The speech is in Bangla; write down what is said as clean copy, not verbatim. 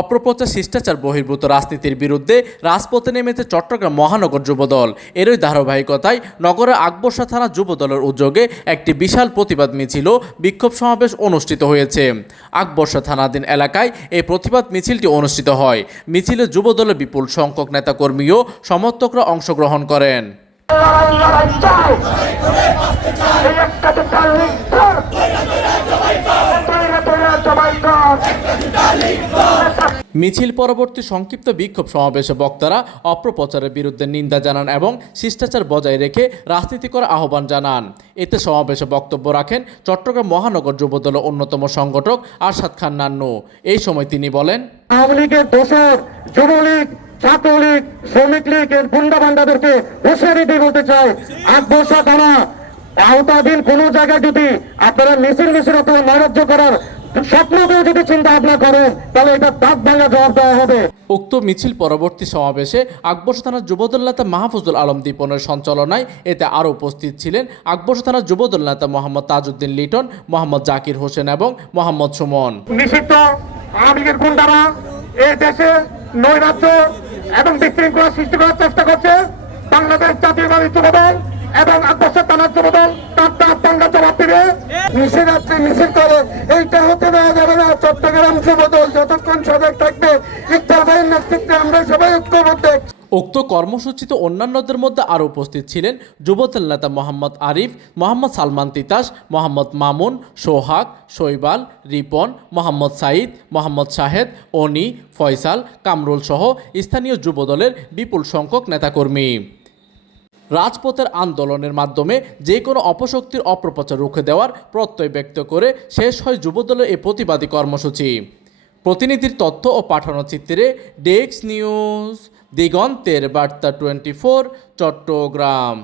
অপপ্রচার শিষ্টাচার বহির্ভূত রাজনীতির বিরুদ্ধে রাজপথে নেমেছে চট্টগ্রাম মহানগর যুবদল। এরই ধারাবাহিকতায় নগরের আকবরশাহ থানা যুবদলের উদ্যোগে একটি বিশাল প্রতিবাদ মিছিল ও বিক্ষোভ সমাবেশ অনুষ্ঠিত হয়েছে। আকবরশাহ থানাধীন এলাকায় এই প্রতিবাদ মিছিলটি অনুষ্ঠিত হয়। মিছিলে যুবদলের বিপুল সংখ্যক নেতাকর্মী ও সমর্থকরা অংশগ্রহণ করেন। মিছিল পরবর্তী সংক্ষিপ্ত বিক্ষোভ সমাবেশে বক্তারা অপপ্রচারের বিরুদ্ধে নিন্দা জানান এবং শিষ্টাচার বজায় রেখে রাজনীতি করার আহ্বান জানান। এতে সমাবেশে বক্তব্য রাখেন চট্টগ্রাম মহানগর যুবদলের অন্যতম সংগঠক আরশাদ খান নান্নু। এই সময় তিনি বলেন, আওয়ামী লীগের দোসর, যুবলীগ, ছাত্রলীগ, শ্রমিক লীগের গুন্ডাবান্ডাদেরকে হুঁশিয়ারি দিয়ে বলতে চাই, আকবরশাহ থানা আওতাধীন কোন জায়গায় যদি আপনারা মিছিল অথবা নৈরাজ্য করার স্বপ্নতেও যদি চিন্তা ভাবনা করেন তাহলে এটা দাঁত ভাঙা জবাব দেওয়া হবে। উক্ত মিছিল পরবর্তী সমাবেশে আকবরশাহ থানার যুবদল নেতা মাহফুজুল আলম দীপনের সঞ্চালনায় এতে আরও উপস্থিত ছিলেন আকবরশাহ থানার যুবদল নেতা মোহাম্মদ তাজউদ্দিন লিটন, মোহাম্মদ জাকির হোসেন এবং মোহাম্মদ সুমন। নিষিদ্ধ আওয়ামী লীগের গুন্ডারা এই দেশে নৈরাজ্য এবং বিশৃঙ্খলা সৃষ্টি করার চেষ্টা করছে। বাংলাদেশ জাতীয়বাদী যুবদল এবং আকবরশাহ থানার যুবদল তার বাংলা জবাব দিবে। নিষেধাজ্ঞা মিছিল করে এইটা হতে দেওয়া যাবে না। চট্টগ্রাম যুবদল যতক্ষণ সজাগ থাকবে, ইকবাল ভাইয়ের নেতৃত্বে আমরা সবাই ঐক্যবদ্ধ। উক্ত কর্মসূচিতে অন্যান্যদের মধ্যে আরও উপস্থিত ছিলেন যুবদল নেতা মোহাম্মদ আরিফ, মোহাম্মদ সালমান তিতাস, মোহাম্মদ মামুন, সোহাগ, শৈবাল, রিপন, মোহাম্মদ সাইদ, মোহাম্মদ শাহেদ, অনি, ফয়সাল, কামরুল সহ স্থানীয় যুবদলের বিপুল সংখ্যক নেতাকর্মী। রাজপথের আন্দোলনের মাধ্যমে যে কোনো অপশক্তির অপপ্রচার রুখে দেওয়ার প্রত্যয় ব্যক্ত করে শেষ হয় যুবদলের এই প্রতিবাদী কর্মসূচি। প্রতিনিধির তথ্য ও পাঠানো চিত্রে ডেস্ক নিউজ, দিগন্তের বার্তা 24, চট্টগ্রাম।